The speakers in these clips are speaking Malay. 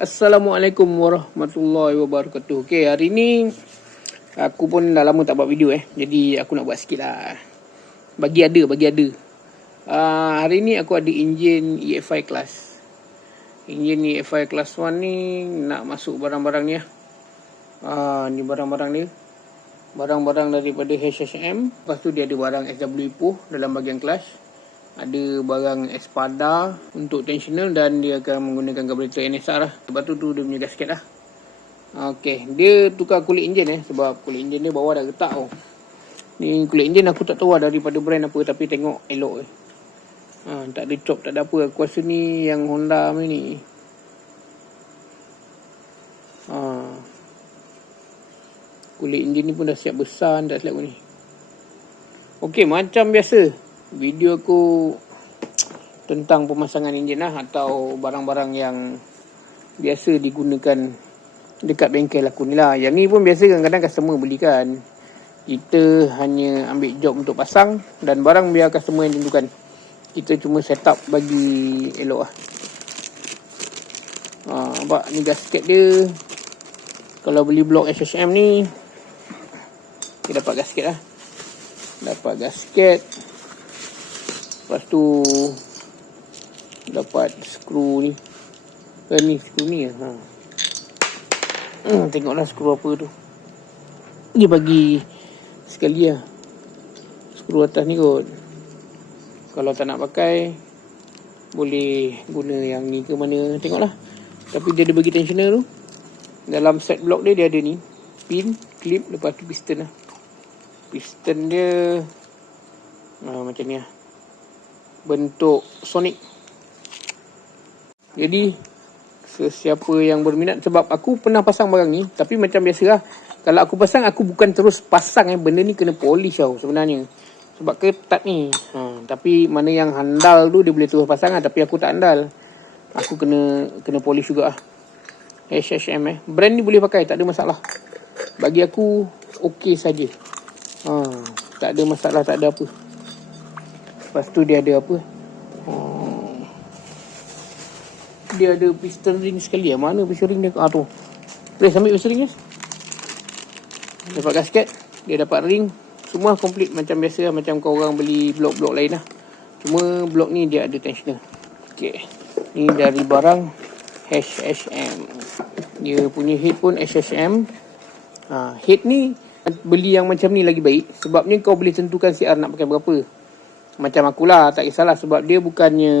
Assalamualaikum warahmatullahi wabarakatuh. Okay, hari ni aku pun dah lama tak buat video jadi aku nak buat sikit lah. Bagi ada. Hari ni aku ada enjin EFI class. Enjin EFI class 1 ni nak masuk barang-barang ni lah. Ni barang-barang dia. Barang-barang daripada HSM. Lepas tu dia ada barang SW Ipoh dalam bahagian clutch. Ada barang Espada untuk tensional dan dia akan menggunakan carburetor NSR lah. Lepas tu dia punya gasket lah. Okay, dia tukar kulit enjin sebab kulit enjin dia bawah dah retak tau. Ni kulit enjin aku tak tahu lah daripada brand apa, tapi tengok elok tak ada chop, tak ada apa. Aku rasa ni yang Honda ni. Kulit enjin ni pun dah siap besar, tak silap ni. Okay, macam biasa video aku tentang pemasangan enjin lah, atau barang-barang yang biasa digunakan dekat bengkel aku ni lah. Yang ni pun biasa kadang-kadang customer belikan. Kita hanya ambil job untuk pasang dan barang biar customer yang tentukan. Kita cuma set up bagi elok lah. Nampak ni gasket dia. Kalau beli blok HSM ni, kita dapat gasket lah. Dapat gasket. Lepas tu dapat skru ni. Ni skru ni lah. Tengoklah skru apa tu. Dia bagi sekali lah. Skru atas ni kot. Kalau tak nak pakai, boleh guna yang ni ke mana, tengoklah. Tapi dia ada bagi tensioner tu. Dalam set block dia ada ni, pin, clip, lepas tu piston lah. Piston dia macam ni lah, bentuk Sonic. Jadi sesiapa yang berminat, sebab aku pernah pasang barang ni, tapi macam biasa lah, kalau aku pasang, aku bukan terus pasang benda ni kena polish tau sebenarnya, sebab ketat ni. Tapi mana yang handal tu dia boleh terus pasang lah, tapi aku tak handal, aku kena polish juga lah. HSM brand ni boleh pakai, tak ada masalah. Bagi aku okey saja. Tak ada masalah, tak ada apa. Lepas tu dia ada apa? Dia ada piston ring sekali. Mana piston ring dia? Tu. Boleh ambil piston ring ni. Dapat gasket, dia dapat ring. Semua komplit macam biasa lah, macam kau orang beli blok-blok lain lah. Cuma blok ni dia ada tensioner. Okay. Ni dari barang HSM. Dia punya head pun HSM. Head ni beli yang macam ni lagi baik, sebabnya kau boleh tentukan CR nak pakai berapa. Macam akulah, tak kisahlah, sebab dia bukannya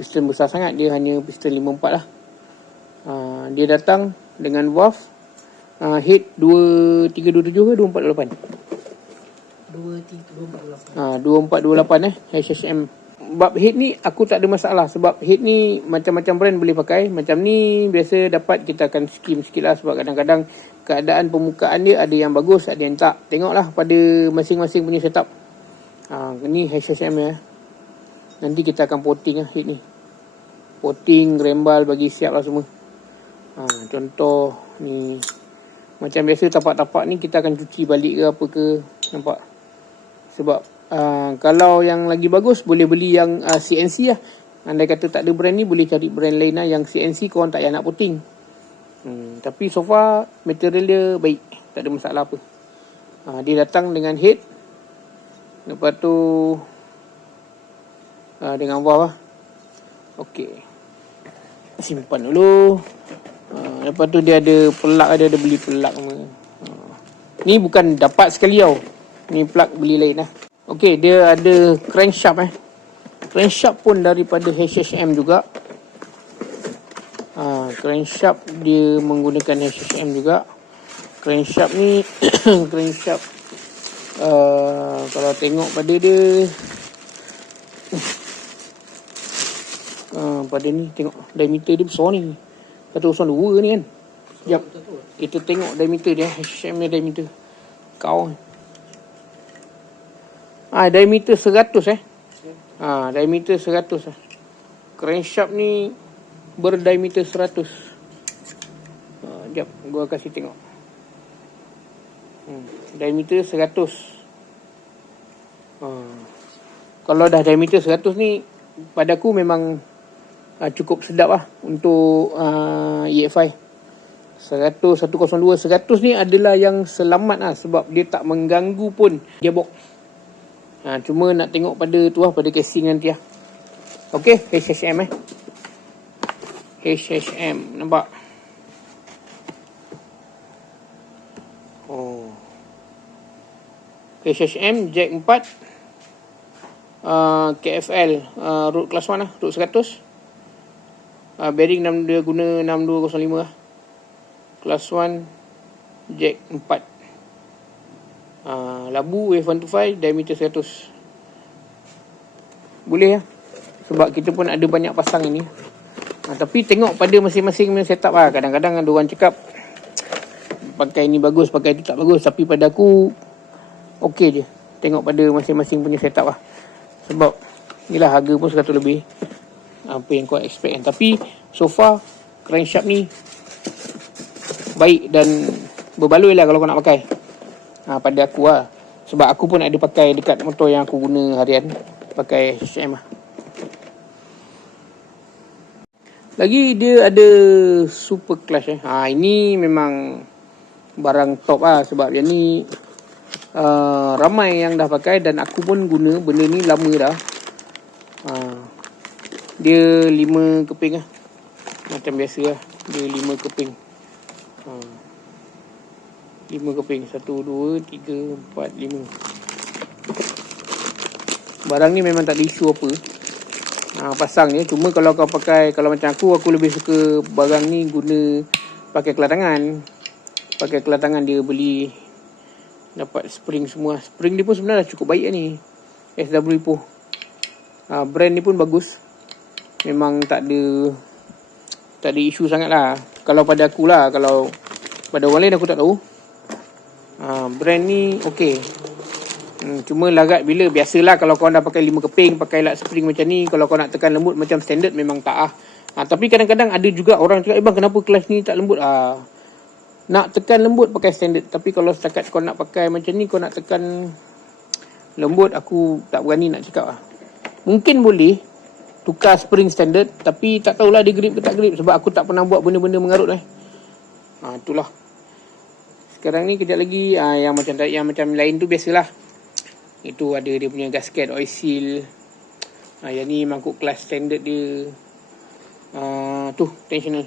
piston besar sangat, dia hanya piston 54 lah. Dia datang dengan valve head 2327 ke 2428? 2428 HSM. Bab head ni aku tak ada masalah, sebab head ni macam-macam brand boleh pakai. Macam ni biasa dapat, kita akan skim sikit lah, sebab kadang-kadang keadaan permukaan dia ada yang bagus, ada yang tak. Tengoklah pada masing-masing punya setup. Ni HSM ya. Nanti kita akan potting lah head ni. Potting, rembal, bagi siap lah semua. Contoh ni, macam biasa tapak-tapak ni kita akan cuci balik ke apa ke. Nampak? Sebab kalau yang lagi bagus boleh beli yang CNC lah. Andai kata tak ada brand ni, boleh cari brand lain lah. Yang CNC korang tak payah nak potting. Tapi so far material dia baik, tak ada masalah apa. Dia datang dengan head, lepas tu dengan valve lah. Okey, simpan dulu. Lepas tu dia ada pelak, dia ada beli pelak semua. Ni bukan dapat sekali tau, ni plug beli lain lah. Okey, dia ada crankshaft Crankshaft pun daripada HSM juga. Crankshaft dia menggunakan HSM juga. Crankshaft ni crankshaft kalau tengok pada dia pada ni, tengok diameter dia besar ni. Kata besar 2 ni kan. Sekejap, kita tengok diameter dia. HSM ni diameter kau diameter 100 diameter 100 Crankshaft ni berdiameter 100. Sekejap, gua kasih tengok. Diameter 100. Kalau dah diameter 100 ni, pada aku memang cukup sedap lah untuk EFI 100, 102. 100 ni adalah yang selamat lah, sebab dia tak mengganggu pun gearbox. Cuma nak tengok pada tu lah, pada casing nanti lah. Ok, HHM HHM, nampak? HHM jack 4, KFL root class 1 lah, root 100. Bearing dia guna 6205 lah. Class 1 jack 4. Labu wave 125 diameter 100. Boleh lah, sebab kita pun ada banyak pasang ini. Tapi tengok pada masing-masing punya setup lah. Kadang-kadang ada orang cakap pakai ni bagus, pakai tu tak bagus. Tapi pada aku okey je. Tengok pada masing-masing punya setup lah. Sebab inilah harga pun 100 lebih. Apa yang kau expect kan. Tapi so far crankshaft ni baik dan berbaloi lah kalau kau nak pakai. Pada aku lah. Sebab aku pun ada pakai dekat motor yang aku guna harian, pakai HHM lah. Lagi dia ada super clutch ini memang barang top lah. Sebab yang ni ramai yang dah pakai, dan aku pun guna benda ni lama dah. Dia 5 keping lah, macam biasa lah. Dia 5 keping. 5 keping 1, 2, 3, 4, 5. Barang ni memang tak ada isu apa pasang ni. Cuma kalau kau pakai, kalau macam aku lebih suka barang ni guna pakai kelatangan. Pakai kelatangan, dia beli dapat spring semua. Spring dia pun sebenarnya cukup baik lah ni, SW Ipoh. Brand ni pun bagus. Memang tak ada isu sangat lah. Kalau pada aku lah, kalau pada orang lain aku tak tahu. Brand ni okey. Cuma larat bila, biasalah kalau kau dah pakai 5 keping, pakai lat spring macam ni, kalau kau nak tekan lembut macam standard memang tak lah. Tapi kadang-kadang ada juga orang cakap, bang kenapa clutch ni tak lembut? Nak tekan lembut pakai standard. Tapi kalau setakat kau nak pakai macam ni, kau nak tekan lembut, aku tak berani nak cakap lah. Mungkin boleh tukar spring standard, tapi tak tahulah dia grip ke tak grip, sebab aku tak pernah buat benda-benda mengarut itulah. Sekarang ni kejap lagi yang macam lain tu biasalah. Itu ada dia punya gasket, oil seal. Yang ni mangkuk kelas standard dia. Tu tensioner.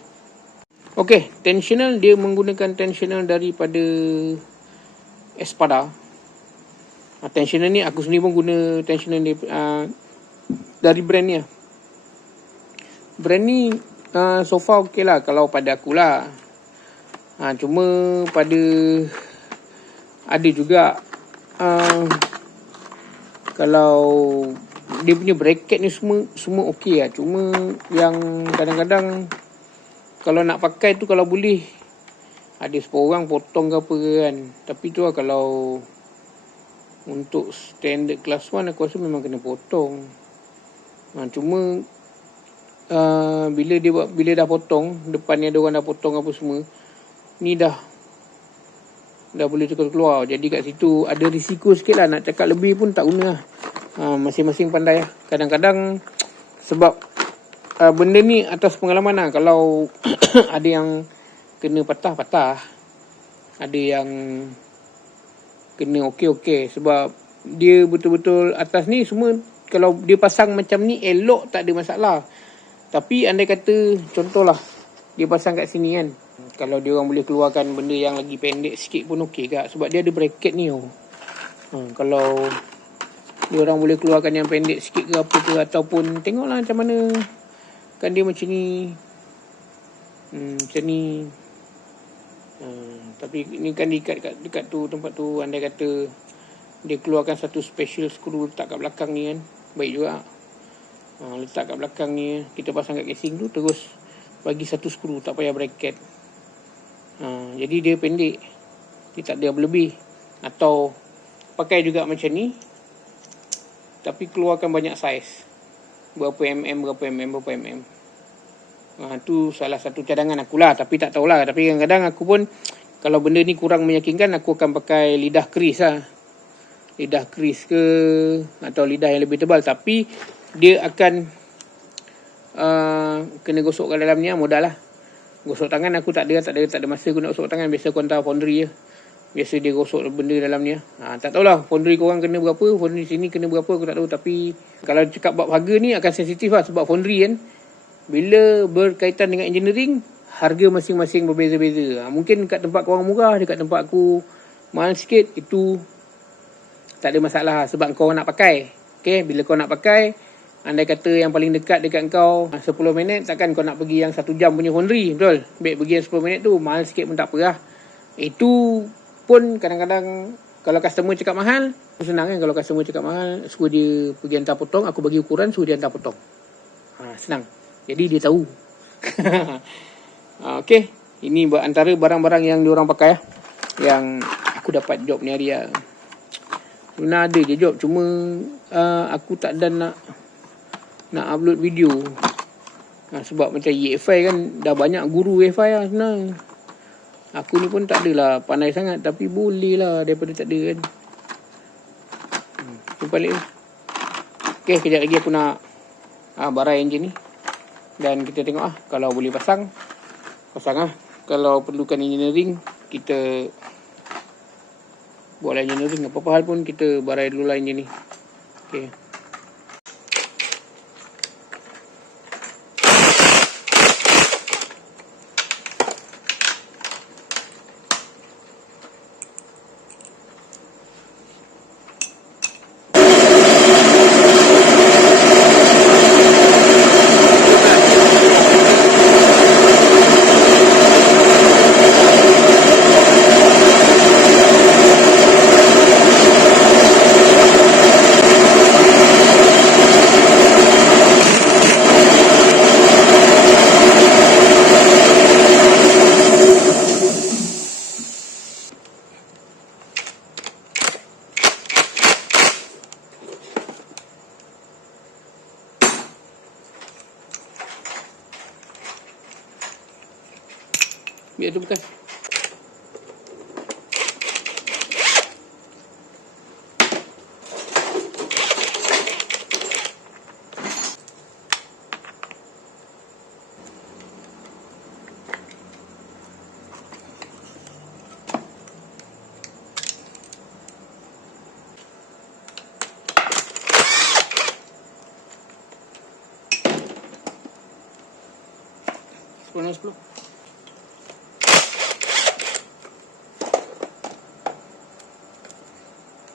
Okey, tensioner dia menggunakan tensioner daripada Espada. Tensioner ni aku sendiri pun guna tensioner ni dari brand ni. Brand ni so far okey lah kalau pada aku lah. Cuma pada ada juga kalau dia punya bracket ni semua okey lah. Cuma yang kadang-kadang kalau nak pakai tu, kalau boleh ada seorang potong ke apa kan. Tapi tu lah, kalau untuk standard class 1 aku rasa memang kena potong. Cuma bila dah potong, depan ni ada orang dah potong apa semua, ni dah boleh keluar. Jadi kat situ ada risiko sikit lah. Nak cakap lebih pun tak guna lah. Masing-masing pandai lah. Kadang-kadang sebab benda ni atas pengalaman lah. Kalau ada yang kena patah, ada yang kena okey. Sebab dia betul-betul atas ni semua, kalau dia pasang macam ni elok, tak ada masalah. Tapi andai kata contohlah dia pasang kat sini kan, kalau dia orang boleh keluarkan benda yang lagi pendek sikit pun okey kak. Sebab dia ada bracket ni kalau dia orang boleh keluarkan yang pendek sikit ke apa ke, ataupun tengoklah macam mana kan dia macam ni. Macam ni. Tapi ni kan dekat tu, tempat tu, andai kata dia keluarkan satu special screw letak kat belakang ni kan, baik juga. Letak kat belakang ni, kita pasang kat casing tu, terus bagi satu skru, tak payah bracket. Jadi dia pendek, dia tak ada berlebih. Atau pakai juga macam ni, tapi keluarkan banyak saiz, berapa mm. Tu salah satu cadangan akulah, tapi tak tahulah. Tapi kadang-kadang aku pun, kalau benda ni kurang meyakinkan, aku akan pakai lidah keris lah. Lidah keris ke, atau lidah yang lebih tebal. Tapi dia akan kena gosok kat dalam ni lah, modal lah. Gosok tangan aku tak ada masa aku nak gosok tangan. Biasa aku hantar Foundry je. Biasa dia gosok benda dalam ni lah. Tak tahulah Foundry korang kena berapa, Foundry sini kena berapa aku tak tahu. Tapi kalau cakap bab harga ni akan sensitif lah. Sebab Foundry kan, bila berkaitan dengan engineering, harga masing-masing berbeza-beza. Mungkin kat tempat korang murah, dekat tempat aku mahal sikit, itu tak ada masalah sebab kau nak pakai. Okay, bila kau nak pakai, andai kata yang paling dekat dekat kau 10 minit, takkan kau nak pergi yang 1 jam punya Foundry, betul? Baik pergi yang 10 minit tu, mahal sikit pun tak apa lah. Itu pun kadang-kadang kalau customer cakap mahal, senang kan. Kalau customer cakap mahal, suruh dia pergi hantar potong, aku bagi ukuran, suruh dia hantar potong. Senang. Jadi dia tahu. Okay, ini antara barang-barang yang diorang pakai lah, yang aku dapat job ni hari lah. Sebenarnya ada je job, cuma aku tak ada nak upload video. Sebab macam EFI kan, dah banyak guru EFI lah sebenarnya. Aku ni pun tak adalah pandai sangat, tapi boleh lah daripada tak ada kan. Balik ni. Okay, kejap lagi aku nak barai enjin ni. Dan kita tengok lah, kalau boleh pasang lah. Kalau perlukan engineering, kita buat engineering. Apa-apa hal pun kita barai dulu lah enjin ni. Okay. Biar tu bekas. Sepuluh.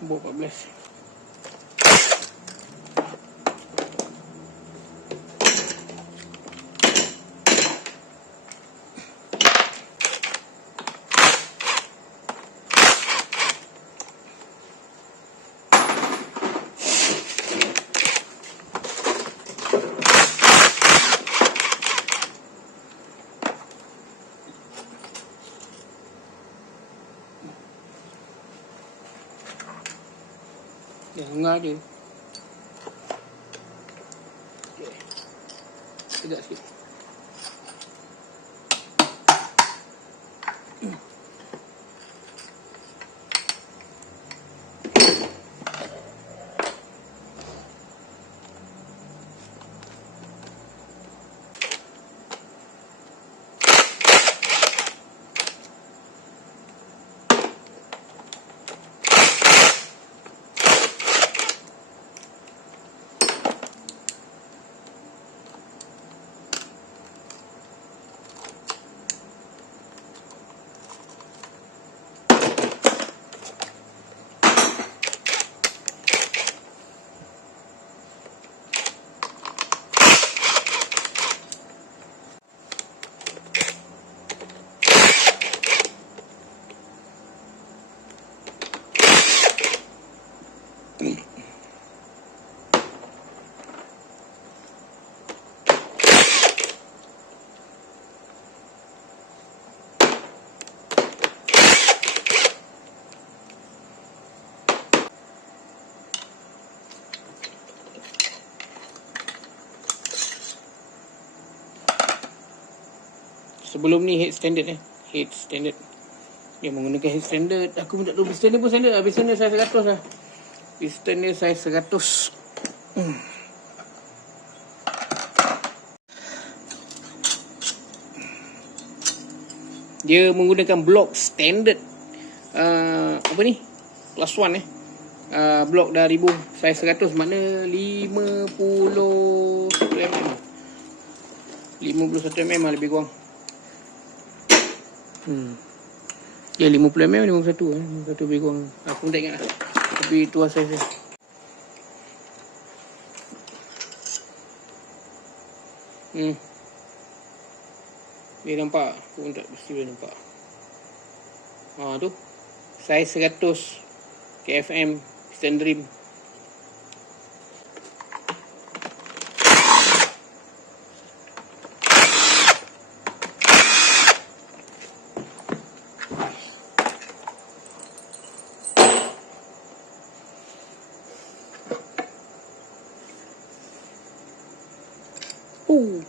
Buat 14. Dia hengah je. Okay. Tegak sikit. Sebelum ni head standard head standard. Dia menggunakan head standard. Aku pun tak tahu piston dia pun standard lah. Piston dia size 100 lah. Piston dia size 100. Dia menggunakan blok standard apa ni? Class 1 blok dah 1000 saiz 100, makna 51 mm. 51 mm lebih kurang. Ya 50 mm 51 lebih kurang. Aku tak ingat lah. Tapi tu lah saiz dia. Dia nampak? Aku pun tak mesti boleh nampak. Tu saiz 100 KFM piston rim.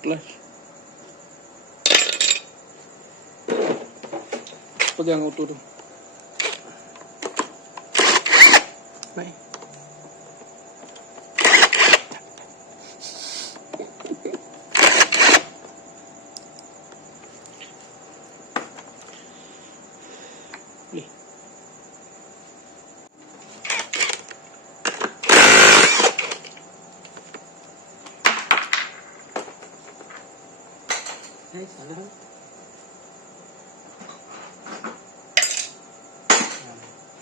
Kelas. Pegang auto tu. Baik. Boleh. Salah.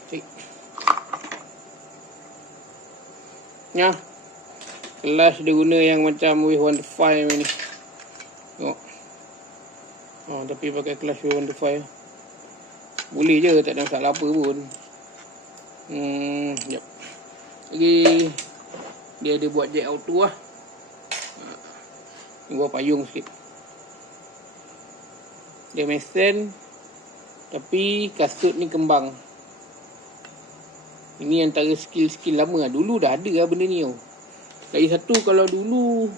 Cik. Ya. Kelas dia guna yang macam W125 ni. Tengok. Tapi pakai kelas W125. Boleh je, tak ada masalah apa pun. Jap. Lagi dia ada buat jack auto lah. Ni buat payung sikit. Dia mesin, tapi kasut ni kembang. Ini antara skill-skill lama lah. Dulu dah ada lah benda ni tau. Lagi satu, kalau dulu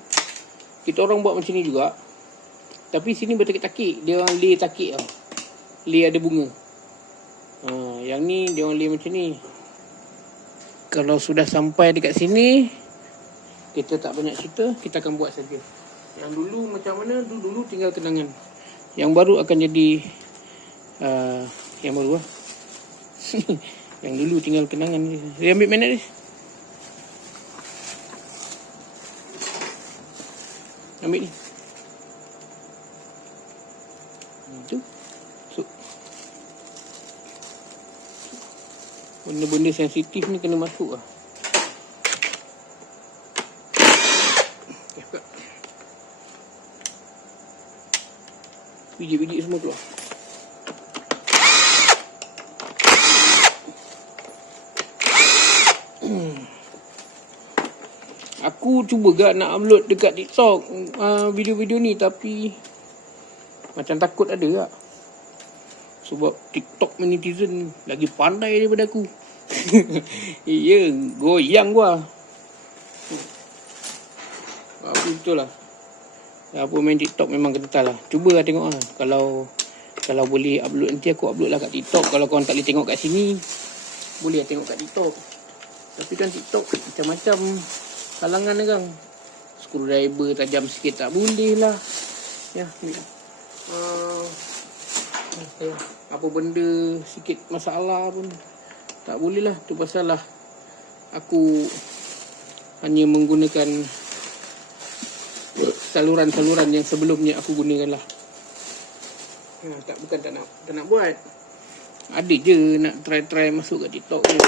kita orang buat macam ni juga, tapi sini bertakik-takik. Dia orang lay takik tau. Lay ada bunga. Yang ni dia orang lay macam ni. Kalau sudah sampai dekat sini, kita tak banyak cerita, kita akan buat saja. Yang dulu macam mana, dulu tinggal kenangan. Yang baru akan jadi yang baru lah. Yang dulu tinggal kenangan. Dia ambil mana ni? Ambil ni. Tu. So. Benda-benda sensitif ni kena masuk lah. Biji-biji semua keluar. Aku cuba gak nak upload dekat TikTok video-video ni, tapi macam takut ada tak. Sebab TikTok netizen lagi pandai daripada aku. Ya, goyang gua. Apa betul lah. Apa main TikTok memang kental lah. Cuba lah tengok lah. Kalau boleh upload nanti aku upload lah kat TikTok. Kalau korang tak boleh tengok kat sini, boleh lah tengok kat TikTok. Tapi kan TikTok macam-macam kalangan kan. Screwdriver tajam sikit tak boleh lah. Ya, ni. Apa benda sikit masalah pun tak boleh lah. Tu pasal lah aku hanya menggunakan saluran-saluran yang sebelumnya aku gunakan lah. Bukan tak nak buat. Ada je nak try masuk kat TikTok ni.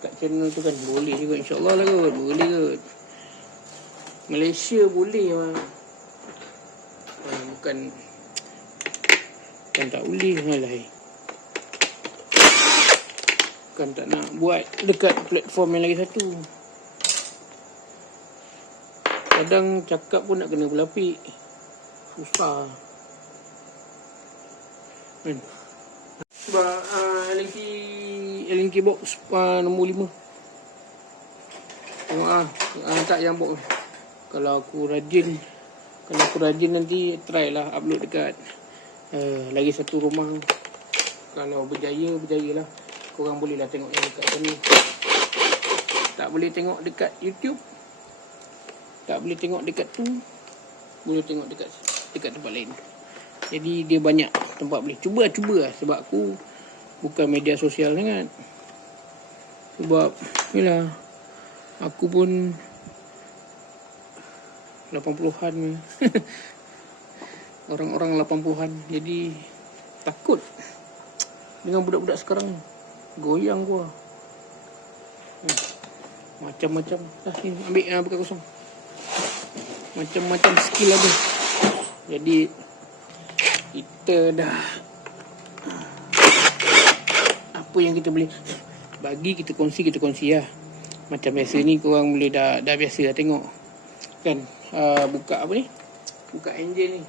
Kat channel tu kan boleh juga, insyaAllah lah kot. Boleh kot. Malaysia boleh lah. Bukan tak boleh lah. Bukan tak nak buat dekat platform yang lagi satu. Kadang cakap pun nak kena berlapik. Susah. Kan? Sebab LNK box nombor 5. Tengok tak yang box. Kalau aku rajin nanti try lah upload dekat lagi satu rumah. Kalau berjaya lah. Korang boleh lah tengok yang dekat sini. Tak boleh tengok dekat YouTube, tak boleh tengok dekat tu, boleh tengok dekat dekat tempat lain. Jadi dia banyak tempat boleh cuba lah. Sebab aku bukan media sosial sangat. Sebab yelah, aku pun 80-an ni. Orang-orang 80-an. Jadi takut dengan budak-budak sekarang. Goyang gua. Macam-macam. Ni ambil bekas kosong. Macam-macam skill ada. Jadi kita dah, apa yang kita boleh bagi, kita kongsi lah. Macam biasa ni korang boleh dah biasa lah tengok kan. Buka apa ni, buka engine ni,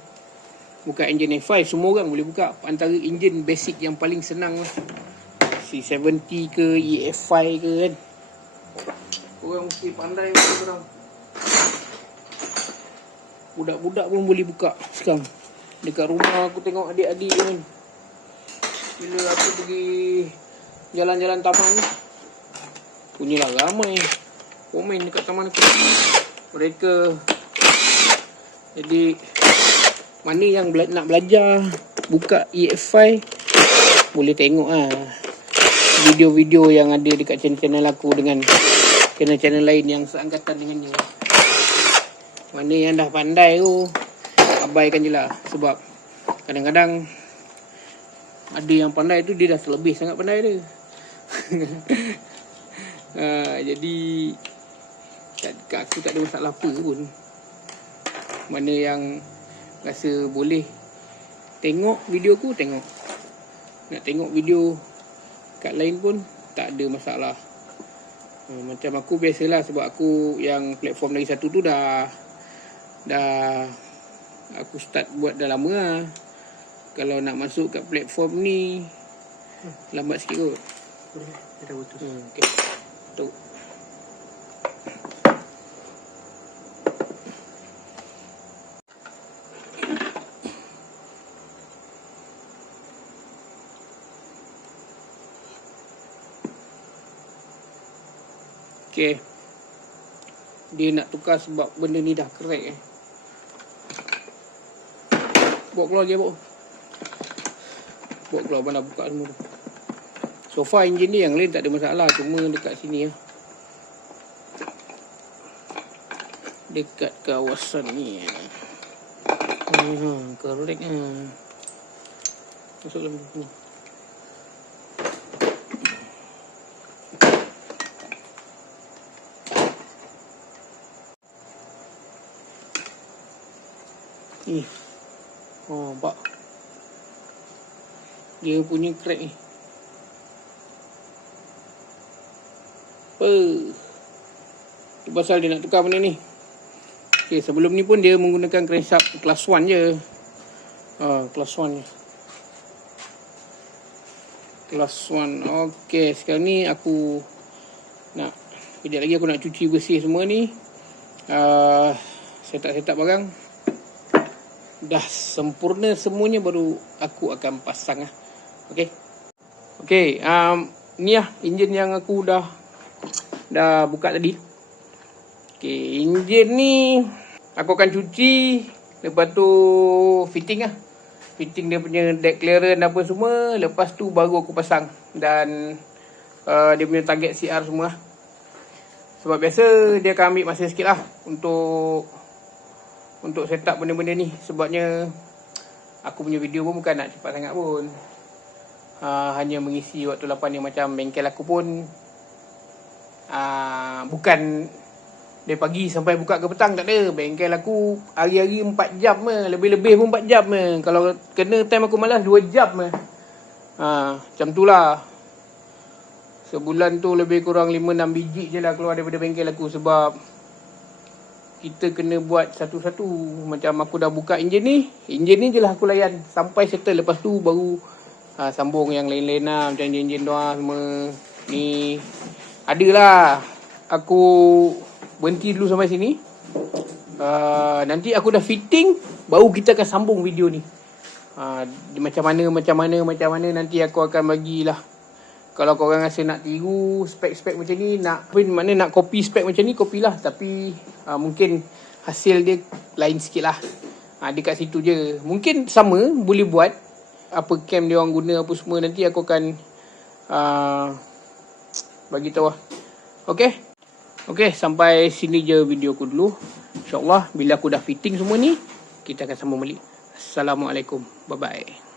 buka engine A5, semua orang boleh buka. Antara engine basic yang paling senang lah, C70 ke EF5 ke kan. Korang mesti pandai macam korang. Budak-budak pun boleh buka sekarang. Dekat rumah aku tengok adik-adik kan, bila aku pergi jalan-jalan taman ni, punyalah ramai komen dekat taman aku. Mereka, jadi mana yang nak belajar buka EF5, boleh tengok lah video-video yang ada dekat channel aku dengan channel-channel lain yang seangkatan dengannya. Mana yang dah pandai tu, abaikan je lah. Sebab kadang-kadang ada yang pandai tu, dia dah selebih sangat pandai dia. Jadi aku tak ada masalah apa pun. Mana yang rasa boleh tengok video aku, tengok. Nak tengok video kat lain pun tak ada masalah. Macam aku biasalah, sebab aku yang platform lagi satu tu dah aku start buat dah lama lah. Kalau nak masuk kat platform ni lambat sikit kot. Boleh, dah putus. Okay. Tu. Okay. Dia nak tukar sebab benda ni dah crack Bawa keluar je, bawa keluar, mana buka semua tu. So far enjin ni yang lain tak ada masalah, cuma dekat sini lah, dekat kawasan ni crack masuk dalam sini. Nampak dia punya crack ni. Itu pasal dia nak tukar benda ni. Okay, sebelum ni pun dia menggunakan crankshaft kelas 1 je. Kelas 1 je. Kelas 1. Okay, sekarang ni aku nak, kejap lagi aku nak cuci bersih semua ni. Setup barang dah sempurna semuanya, baru aku akan pasang lah. Okay, ni lah enjin yang aku dah buka tadi. Okay, enjin ni aku akan cuci, lepas tu fitting lah. Fitting dia punya deck clearance apa semua, lepas tu baru aku pasang. Dan dia punya target CR semua lah. Sebab biasa dia akan ambil masa sikit lah untuk set up benda-benda ni. Sebabnya aku punya video pun bukan nak cepat sangat pun. Hanya mengisi waktu 8 ni. Macam bengkel aku pun bukan dari pagi sampai buka ke petang, tak ada. Bengkel aku hari-hari 4 jam me, lebih-lebih pun 4 jam me. Kalau kena time aku malas 2 jam me. Macam tu lah. Sebulan tu lebih kurang 5-6 biji je lah keluar daripada bengkel aku. Sebab kita kena buat satu-satu. Macam aku dah buka enjin ni je lah aku layan sampai settle. Lepas tu baru sambung yang lain-lain lah. Macam enjin doang semua ni. Adalah aku berhenti dulu sampai sini. Nanti aku dah fitting, baru kita akan sambung video ni. Macam mana nanti aku akan bagilah. Kalau korang rasa nak tiru spek-spek macam ni, nak copy spek macam ni, copy lah. Tapi mungkin hasil dia lain sikit lah. Dekat situ je. Mungkin sama boleh buat apa cam dia orang guna apa semua. Nanti aku akan bagi tahu lah. Okay, sampai sini je video aku dulu. InsyaAllah bila aku dah fitting semua ni, kita akan sambung balik. Assalamualaikum. Bye-bye.